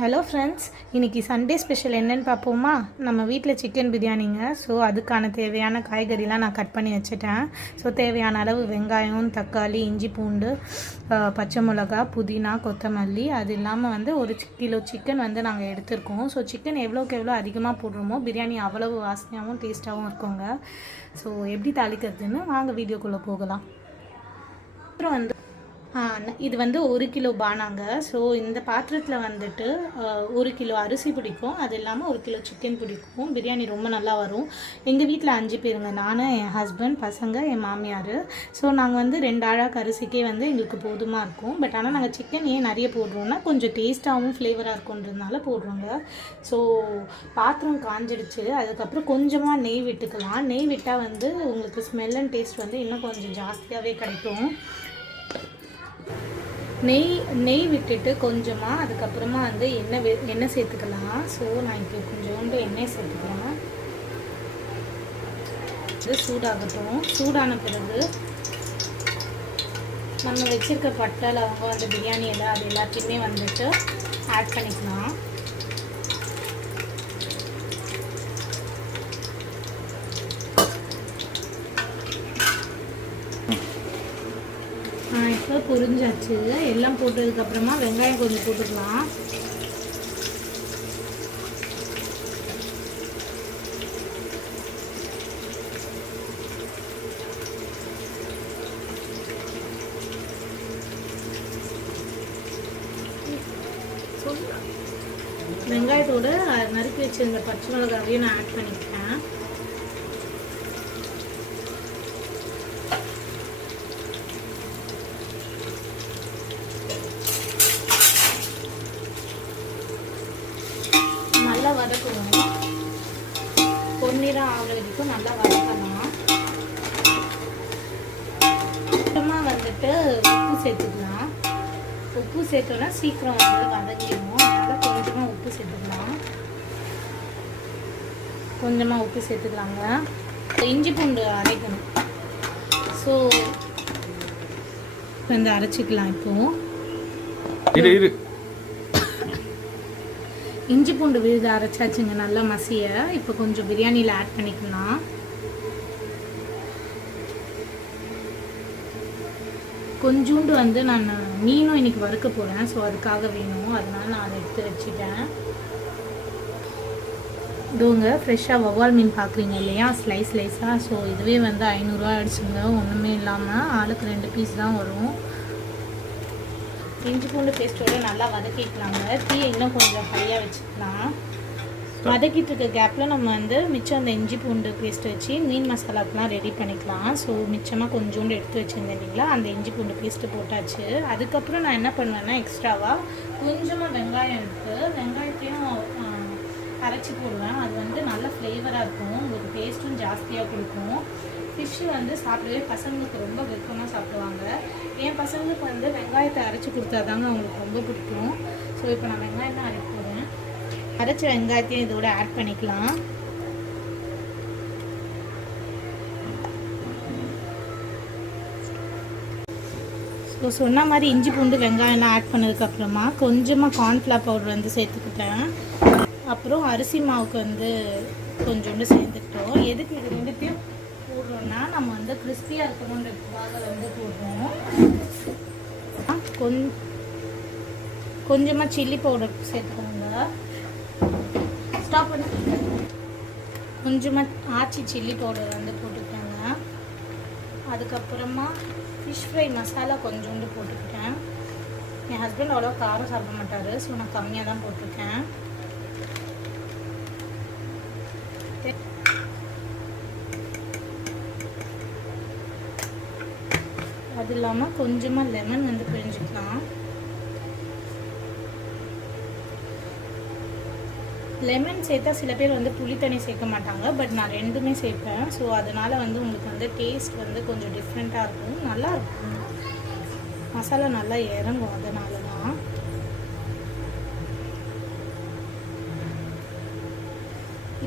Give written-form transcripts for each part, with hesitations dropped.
Hello friends, இன்றைக்கி Sunday special என்னென்னு பார்ப்போமா? நம்ம வீட்டில் சிக்கன் பிரியாணிங்க. ஸோ அதுக்கான தேவையான காய்கறிலாம் நான் கட் பண்ணி வச்சுட்டேன். ஸோ தேவையான அளவு வெங்காயம், தக்காளி, இஞ்சி பூண்டு, பச்சை மிளகா, புதினா, கொத்தமல்லி, அது இல்லாமல் வந்து 1 கிலோ சிக்கன் வந்து நாங்கள் எடுத்திருக்கோம். ஸோ சிக்கன் எவ்வளோக்கு எவ்வளோ அதிகமாக போடுறோமோ பிரியாணி அவ்வளவு வாசனையாகவும் டேஸ்ட்டாகவும் இருக்குங்க. ஸோ எப்படி தாளிக்கிறதுன்னு வாங்க வீடியோக்குள்ளே போகலாம். அப்புறம் வந்து இது வந்து 1 கிலோ பானாங்க. ஸோ இந்த பாத்திரத்தில் வந்துட்டு 1 கிலோ அரிசி பிடிக்கும், அது இல்லாமல் 1 கிலோ சிக்கன் பிடிக்கும். பிரியாணி ரொம்ப நல்லா வரும். எங்கள் வீட்டில் 5 பேருங்க, நான், என் ஹஸ்பண்ட், பசங்க, என் மாமியார். ஸோ நாங்கள் வந்து 2 ஆழாக்கு அரிசிக்கே வந்து எங்களுக்கு போதுமாக இருக்கும். பட் ஆனால் நாங்கள் சிக்கன் ஏன் நிறைய போடுறோன்னா கொஞ்சம் டேஸ்ட்டாகவும் ஃப்ளேவராக இருக்குன்றதுனால போடுறோங்க. ஸோ பாத்திரம் காஞ்சிடுச்சு. அதுக்கப்புறம் கொஞ்சமாக நெய் விட்டுக்கலாம். நெய் விட்டால் வந்து உங்களுக்கு ஸ்மெல் அண்ட் டேஸ்ட் வந்து இன்னும் கொஞ்சம் ஜாஸ்தியாகவே கிடைக்கும். நெய் விட்டுட்டு கொஞ்சமாக அதுக்கப்புறமா வந்து எண்ணெய் சேர்த்துக்கலாம். ஸோ நான் இப்போ கொஞ்சோண்டு எண்ணெய் சேர்த்துக்கலாம். இது சூடாகட்டும். சூடான பிறகு நம்ம வச்சுருக்க பட்டை, லவங்கம், அந்த பிரியாணி எல்லாம் அது எல்லாத்தையுமே வந்துட்டு ஆட் பண்ணிக்கலாம். இப்போ பொரிஞ்சாச்சு. எல்லாம் போட்டதுக்கப்புறமா வெங்காயம் கொஞ்சம் போட்டுக்கலாம். வெங்காயத்தோட நறுக்கி வச்சிருந்த பச்சை மிளகாவையும் நான் ஆட் பண்ணிக்கிறேன். நல்லா வதக்கணும். பொன்னிறம் ஆகிற வரைக்கும் நல்லா வதக்கலாம். அப்புறமா வந்துட்டு உப்பு சேர்த்துக்கலாம். உப்பு சேர்த்தோன்னா சீக்கிரம் வந்து வதங்கிடும். அதனால் கொஞ்சமாக உப்பு சேர்த்துக்கலாம். கொஞ்சமாக உப்பு சேர்த்துக்கலாங்க. இஞ்சி பூண்டு அரைக்கணும். ஸோ வந்து அரைச்சிக்கலாம். இப்போது இஞ்சி பூண்டு விழுது அரைச்சாச்சுங்க, நல்லா மசிய. இப்போ கொஞ்சம் பிரியாணியில் ஆட் பண்ணிக்கலாம். கொஞ்சோண்டு வந்து நான் மீனும் இன்றைக்கி வறுக்க போகிறேன். ஸோ அதுக்காக வேணும், அதனால நான் அதை எடுத்து வச்சுட்டேன். இதுங்க ஃப்ரெஷ்ஷாக வவ்வால் மீன் பார்க்குறீங்க இல்லையா, ஸ்லைஸாக. ஸோ இதுவே வந்து 500 ரூபா ஆகிடுச்சுங்க, ஒன்றுமே இல்லாமல். ஆளுக்கு 2 பீஸ் தான் வரும். இஞ்சி பூண்டு பேஸ்ட்டோடு நல்லா வதக்கிக்கலாங்க. தீயை இன்னும் கொஞ்சம் ஹையாக வச்சுக்கலாம். வதக்கிட்டு இருக்க கேப்பில் நம்ம வந்து மிச்சம் அந்த இஞ்சி பூண்டு பேஸ்ட் வச்சு மீன் மசாலாக்கெலாம் ரெடி பண்ணிக்கலாம். ஸோ மிச்சமாக கொஞ்சோண்டு எடுத்து வச்சுருந்தேன் இல்லைங்களா, அந்த இஞ்சி பூண்டு பேஸ்ட்டு போட்டாச்சு. அதுக்கப்புறம் நான் என்ன பண்ணுவேன்னா எக்ஸ்ட்ராவாக கொஞ்சமாக வெங்காயம் எடுத்து வெங்காயத்தையும் அரைச்சி போடுவேன். அது வந்து நல்ல ஃப்ளேவராக இருக்கும், உங்களுக்கு டேஸ்ட்டும் ஜாஸ்தியாக கொடுக்கும். ஃபிஷ்ஷு வந்து சாப்பிடவே பசங்களுக்கு ரொம்ப விருப்பமாக சாப்பிடுவாங்க. என் பசங்களுக்கு வந்து வெங்காயத்தை அரைச்சி கொடுத்தா தாங்க அவங்களுக்கு ரொம்ப பிடிக்கும். ஸோ இப்போ நான் வெங்காயம் தான் அரைக்க போகிறேன். அரைச்ச வெங்காயத்தையும் இதோட ஆட் பண்ணிக்கலாம். ஸோ சொன்ன மாதிரி இஞ்சி பூண்டு வெங்காயம்லாம் ஆட் பண்ணதுக்கப்புறமா கொஞ்சமாக கார்ன்ஃப்ளவர் பவுடர் வந்து சேர்த்துக்கிட்டேன். அப்புறம் அரிசி மாவுக்கு வந்து கொஞ்சோண்டு சேர்த்துக்கிட்டோம். எதுக்கு இது ரெண்டுத்தையும் போடுறோன்னா நம்ம வந்து கிறிஸ்பியாக இருக்கணுன்றதுக்காக வந்து போடுறோம். கொஞ்சமாக சில்லி பவுடர் சேர்த்துக்கோங்க. ஸ்டாப் பண்ணி கொஞ்சமாக ஆச்சி சில்லி பவுடர் வந்து போட்டுக்கோங்க. அதுக்கப்புறமா ஃபிஷ் ஃப்ரை மசாலா கொஞ்சோண்டு போட்டுக்கிட்டேன். என் ஹஸ்பண்ட் அவ்வளோ காரம் சாப்பிட மாட்டார், ஸோ நான் கம்மியாக தான் போட்டிருக்கேன். அது இல்லாமல் கொஞ்சமாக லெமன் வந்து பிழிஞ்சிக்கலாம். லெமன் சேர்த்தா சில பேர் வந்து புளி தண்ணி சேர்க்க மாட்டாங்க, பட் நான் ரெண்டுமே சேர்ப்பேன். ஸோ அதனால் வந்து உங்களுக்கு வந்து டேஸ்ட் வந்து கொஞ்சம் டிஃப்ரெண்ட்டாக இருக்கும், நல்லாயிருக்கும். மசாலா நல்லா இறங்கும், அதனால தான்.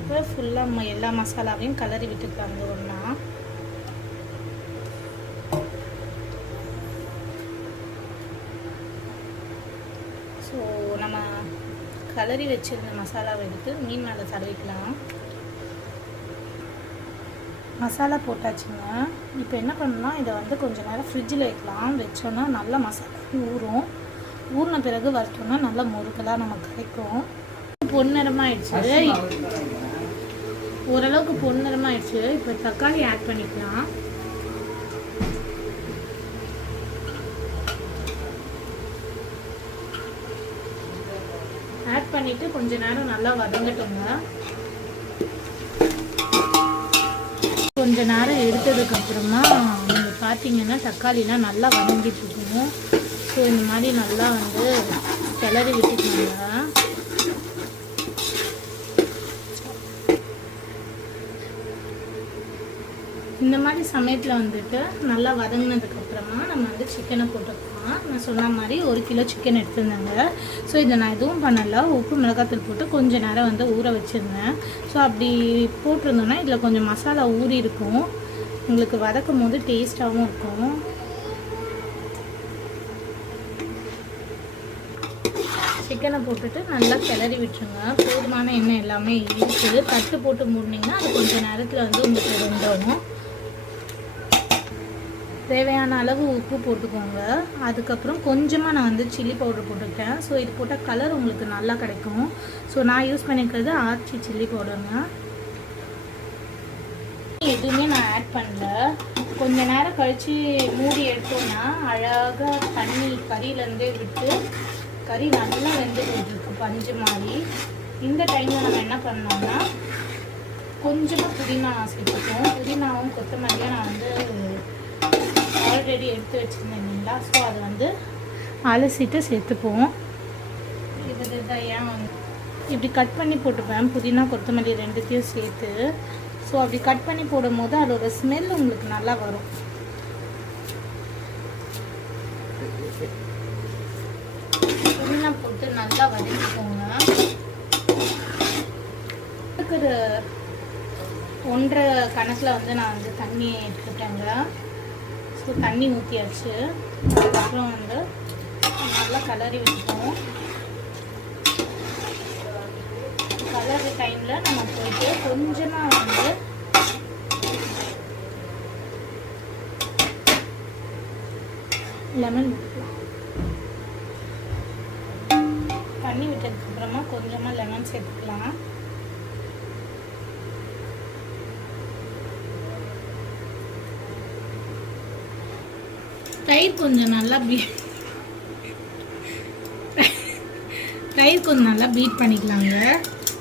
இப்போ ஃபுல்லாக எல்லா மசாலாவையும் கலரி விட்டுக்கலாங்க ஒன்றா. ஸோ நம்ம கிளறி வச்சுருந்த மசாலாவை எடுத்து மீன் மேலே தடவிக்கலாம். மசாலா போட்டாச்சுங்க. இப்போ என்ன பண்ணலாம், இதை வந்து கொஞ்சம் நேரம் ஃப்ரிட்ஜில் வைக்கலாம். வச்சோன்னா நல்லா மசாலா ஊறும். ஊறின பிறகு வறுத்தோன்னா நல்லா முறுகலாக நமக்கு கிடைக்கும். பொன்னிறமாயிடுச்சு, ஓரளவுக்கு பொன்னிறமாயிடுச்சு. இப்போ தக்காளி ஆட் பண்ணிக்கலாம். ஆட் பண்ணிவிட்டு கொஞ்ச நேரம் நல்லா வதங்கட்டுங்க. கொஞ்ச நேரம் எடுத்ததுக்கப்புறமா நீங்கள் பார்த்தீங்கன்னா தக்காளிலாம் நல்லா வதங்கிட்டு இருக்கணும். ஸோ இந்த மாதிரி நல்லா வந்து கிளறி விட்டுக்கோங்க. இந்த மாதிரி சமயத்தில் வந்துட்டு நல்லா வதங்கினதுக்கப்புறமா நம்ம வந்து சிக்கனை போட்டுக்கலாம். நான் சொன்ன மாதிரி 1 கிலோ சிக்கன் எடுத்துருந்தேங்க. ஸோ இதை நான் எதுவும் பண்ணலை, உப்பு மிளகாத்தூள் போட்டு கொஞ்சம் நேரம் வந்து ஊற வச்சுருந்தேன். ஸோ அப்படி போட்டிருந்தோன்னா இதில் கொஞ்சம் மசாலா ஊறி இருக்கும், உங்களுக்கு வதக்கும் போது டேஸ்ட்டாகவும் இருக்கும். சிக்கனை போட்டுட்டு நல்லா கிளறி விட்டுருங்க. போதுமான எண்ணெய் எல்லாமே இருக்குது. தட்டு போட்டு மூடினீங்கன்னா அது கொஞ்சம் நேரத்தில் வந்து உங்களுக்கு வெந்துடும். தேவையான அளவு உப்பு போட்டுக்கோங்க. அதுக்கப்புறம் கொஞ்சமாக நான் வந்து சில்லி பவுடர் போட்டுக்கிட்டேன். ஸோ இது போட்டால் கலர் உங்களுக்கு நல்லா கிடைக்கும். ஸோ நான் யூஸ் பண்ணிக்கிறது ஆச்சி சில்லி பவுடருங்க. எதுவுமே நான் ஆட் பண்ணல. கொஞ்ச நேரம் கழித்து மூடி எடுத்தோன்னா அழகாக தண்ணி கறியிலேருந்தே விட்டு கறி நல்லா வெந்து போயிட்டுருக்கு பஞ்சு மாதிரி. இந்த டைமில் நம்ம என்ன பண்ணோம்னா கொஞ்சமாக புதினா சேர்த்துப்போம். புதினாவும் கொத்தமல்லியும் நான் வந்து ஆல்ரெடி எடுத்து வச்சுருந்தேன் இல்லைங்களா, ஸோ அதை வந்து அலசிட்டு சேர்த்துப்போம். இது தான் ஏன் வந்து இப்படி கட் பண்ணி போட்டுப்பேன், புதினா கொத்தமல்லி ரெண்டுத்தையும் சேர்த்து. ஸோ அப்படி கட் பண்ணி போடும் போது அதோட ஸ்மெல் உங்களுக்கு நல்லா வரும். புதினா போட்டு நல்லா வதக்கிக்கோங்க. இருக்கிற 1.5 கணக்கில் வந்து நான் வந்து தண்ணி எடுத்துக்கிட்டேங்க. ஸோ தண்ணி ஊற்றியாச்சு. அதுக்கப்புறம் வந்து நல்லா கலரி வச்சுப்போம். கலர் டைமில் நம்ம போயிட்டு கொஞ்சமாக வந்து லெமன் விட்டுக்கலாம். தண்ணி விட்டதுக்கப்புறமா கொஞ்சமாக லெமன் சேர்த்துக்கலாம். தயிர் கொஞ்சம் நல்லா பீட் பண்ணிக்கலாங்க.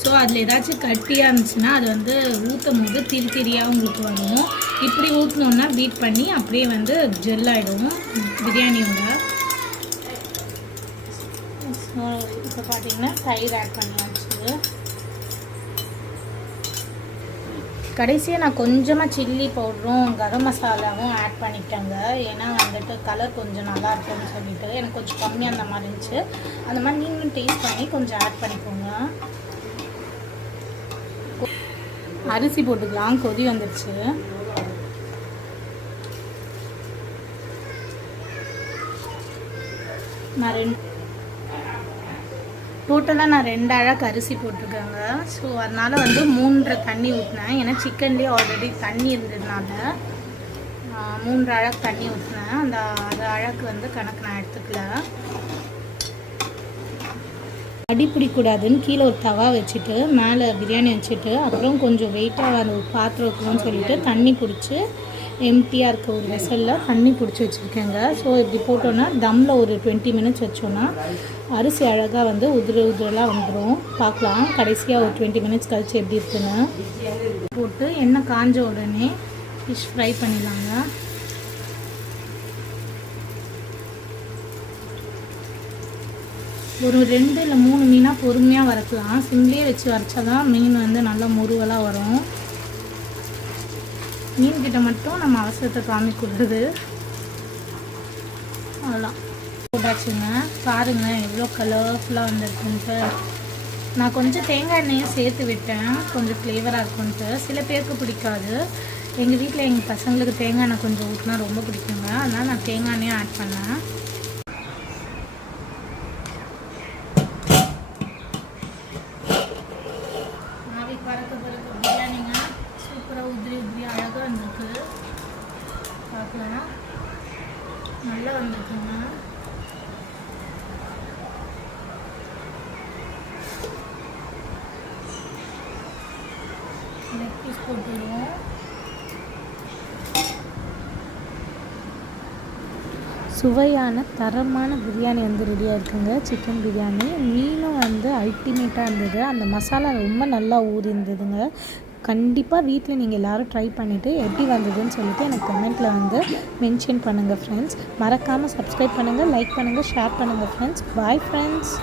ஸோ அதில் ஏதாச்சும் கட்டியாக இருந்துச்சுன்னா அது வந்து ஊற்றும் போது திரியாக உங்களுக்கு வரும். இப்படி ஊற்றினோன்னா பீட் பண்ணி அப்படியே வந்து ஜெல் ஆகிடும் பிரியாணியோட. ஸோ இப்போ பார்த்தீங்கன்னா தயிர் ஆட் பண்ணியாச்சு. கடைசியாக நான் கொஞ்சமாக சில்லி பவுடரும் கரம் மசாலாவும் ஆட் பண்ணிட்டேங்க. ஏன்னா வந்துட்டு கலர் கொஞ்சம் நல்லா இருக்குன்னு சொல்லிட்டு எனக்கு கொஞ்சம் கம்மியாக அந்த மாதிரி இருந்துச்சு. அந்த மாதிரி நீங்களும் டேஸ்ட் பண்ணி கொஞ்சம் ஆட் பண்ணிக்கோங்க. அரிசி போட்டுக்கலாம். கொதி வந்துடுச்சு. நான் டோட்டலாக நான் 2 அழகு அரிசி போட்டிருக்கேங்க. ஸோ அதனால் வந்து 3 தண்ணி ஊற்றினேன். ஏன்னா சிக்கன்லேயே ஆல்ரெடி தண்ணி இருந்ததுனால 3 அழகு தண்ணி ஊற்றினேன். அந்த அழகு வந்து கணக்கு நான் எடுத்துக்கல. அடி பிடிக்கூடாதுன்னு கீழே ஒரு தவா வச்சுட்டு மேலே பிரியாணி வச்சுட்டு அப்புறம் கொஞ்சம் வெயிட்டாக அந்த பாத்திரம் வைக்கணும்னு சொல்லிட்டு தண்ணி பிடிச்சி எம்டியாக இருக்க ஒரு வெசலில் தண்ணி பிடிச்சி வச்சுருக்கேங்க. ஸோ இப்படி போட்டோன்னா தம்மில் ஒரு 20 மினிட்ஸ் வச்சோன்னா அரிசி அழகாக வந்து உதிரெலாம் வந்துடும். பார்க்கலாம் கடைசியாக ஒரு 20 மினிட்ஸ் கழிச்சு எப்படி இருக்குன்னு. போட்டு எண்ணெய் காஞ்ச உடனே ஃபிஷ் ஃப்ரை பண்ணிடலாங்க. ஒரு 2 இல்லை 3 மீனாக பொறுமையாக வறுக்கலாம். சிம்லேயே வச்சு வரைச்சா தான் மீன் வந்து நல்லா முருகலாக வரும். மீன்கிட்ட மட்டும் நம்ம அவசரத்தை காமிக்கூடாது. அவ்வளோதான் போட்டாச்சுங்க. பாருங்கள் எவ்வளோ கலர்ஃபுல்லாக வந்துருக்குன்ட்டு. நான் கொஞ்சம் தேங்காய் எண்ணெயும் சேர்த்து விட்டேன், கொஞ்சம் ஃப்ளேவராக இருக்குன்ட்டு. சில பேருக்கு பிடிக்காது. எங்கள் வீட்டில் எங்கள் பசங்களுக்கு தேங்காய் எண்ணெய் கொஞ்சம் ஊற்றினா ரொம்ப பிடிக்குங்க. அதனால் நான் தேங்காய் எண்ணெயும் ஆட் பண்ணேன். போட்டுடுவோம். சுவையான தரமான பிரியாணி வந்து ரெடியாக இருக்குங்க. சிக்கன் பிரியாணி மீனும் வந்து அல்டிமேட்டாக இருந்தது. அந்த மசாலா ரொம்ப நல்லா ஊறி இருந்ததுங்க. கண்டிப்பாக வீட்டில் நீங்கள் எல்லோரும் ட்ரை பண்ணிவிட்டு எப்படி வந்ததுன்னு சொல்லிவிட்டு எனக்கு கமெண்ட்டில் வந்து மென்ஷன் பண்ணுங்கள் ஃப்ரெண்ட்ஸ். மறக்காமல் சப்ஸ்கிரைப் பண்ணுங்கள், லைக் பண்ணுங்கள், ஷேர் பண்ணுங்கள் ஃப்ரெண்ட்ஸ். Bye friends.